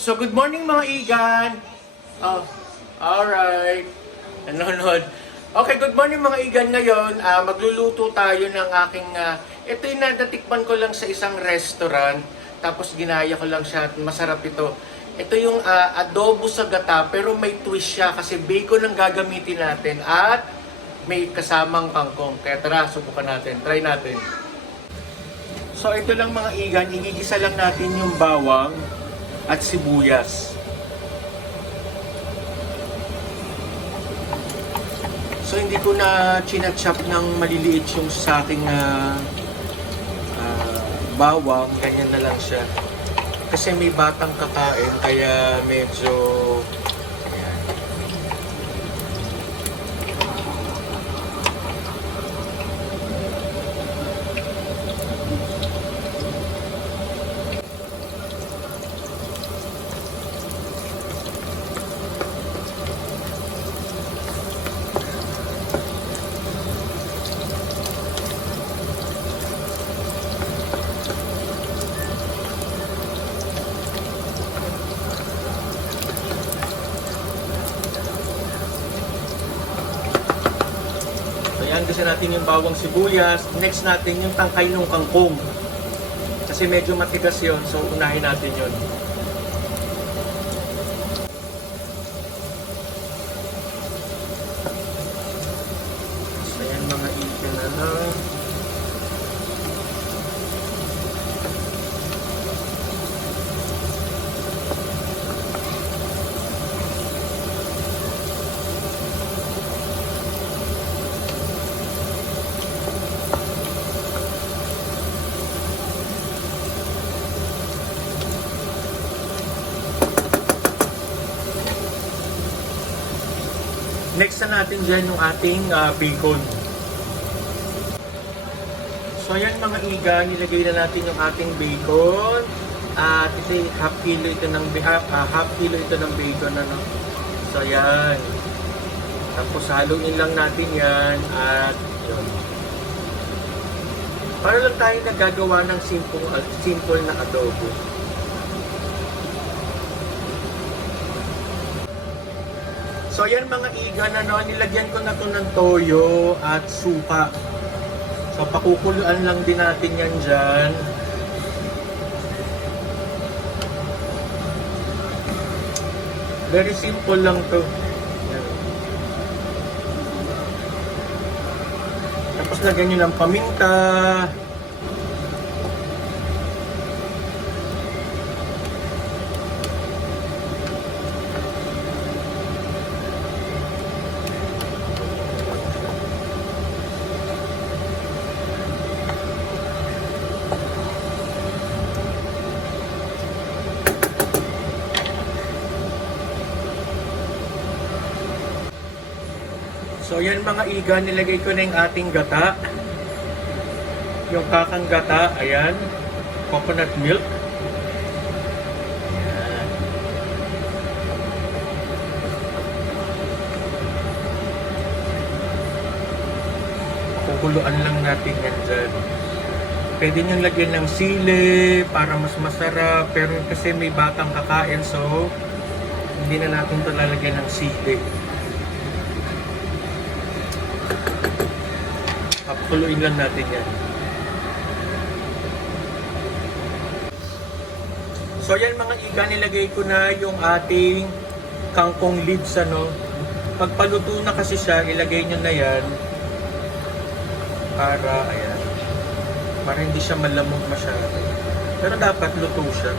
So, good morning mga igan! Oh, alright. Nanonood. Okay, good morning mga igan. Ngayon, magluluto tayo ng aking... ito yung nadatikman ko lang sa isang restaurant. Tapos ginaya ko lang siya at masarap ito. Ito yung adobo sa gata pero may twist siya kasi bacon ang gagamitin natin at may kasamang kangkong. Kaya tara, subukan natin. Try natin. So, ito lang mga igan. Igigisa lang natin yung bawang at sibuyas. So hindi ko na chinachop ng maliliit yung sa aking bawang, ganyan na lang siya. Kasi may batang kakain kaya medyo ayan. Ayan, kasi natin yung bawang sibuyas. Next natin yung tangkay ng kangkong. Kasi medyo matigas yon, so unahin natin yon. So ayan mga ikan na lang. Next na natin dyan yung ating bacon. So ayan mga iga, nilagay na natin yung ating bacon. At ito half kilo ito ng bacon. Ano? So ayan. Tapos haluin lang natin yan. At yun. Para lang tayo nagagawa ng simple na adobo. So yan mga igan, nilagyan ko na to ng toyo at suka. So pakukuluan lang din natin yan dyan. Very simple lang to. Yan. Tapos lagyan nyo ng paminta. So yan mga iga, nilagay ko na yung ating gata. Yung kakang gata, ayan. Coconut milk. Ayan. Kukuluan lang natin yan dyan. Pwede niyang lagyan ng sili para mas masarap. Pero kasi may batang kakain, so hindi na natin ito lalagyan ng sili. Pakuluin lang natin yan. So yan mga iga, nilagay ko na yung ating kangkong leaves. Pagpaluto na kasi siya, ilagay nyo na yan. Para, ayan. Para hindi siya malamog masyado. Pero dapat luto siya.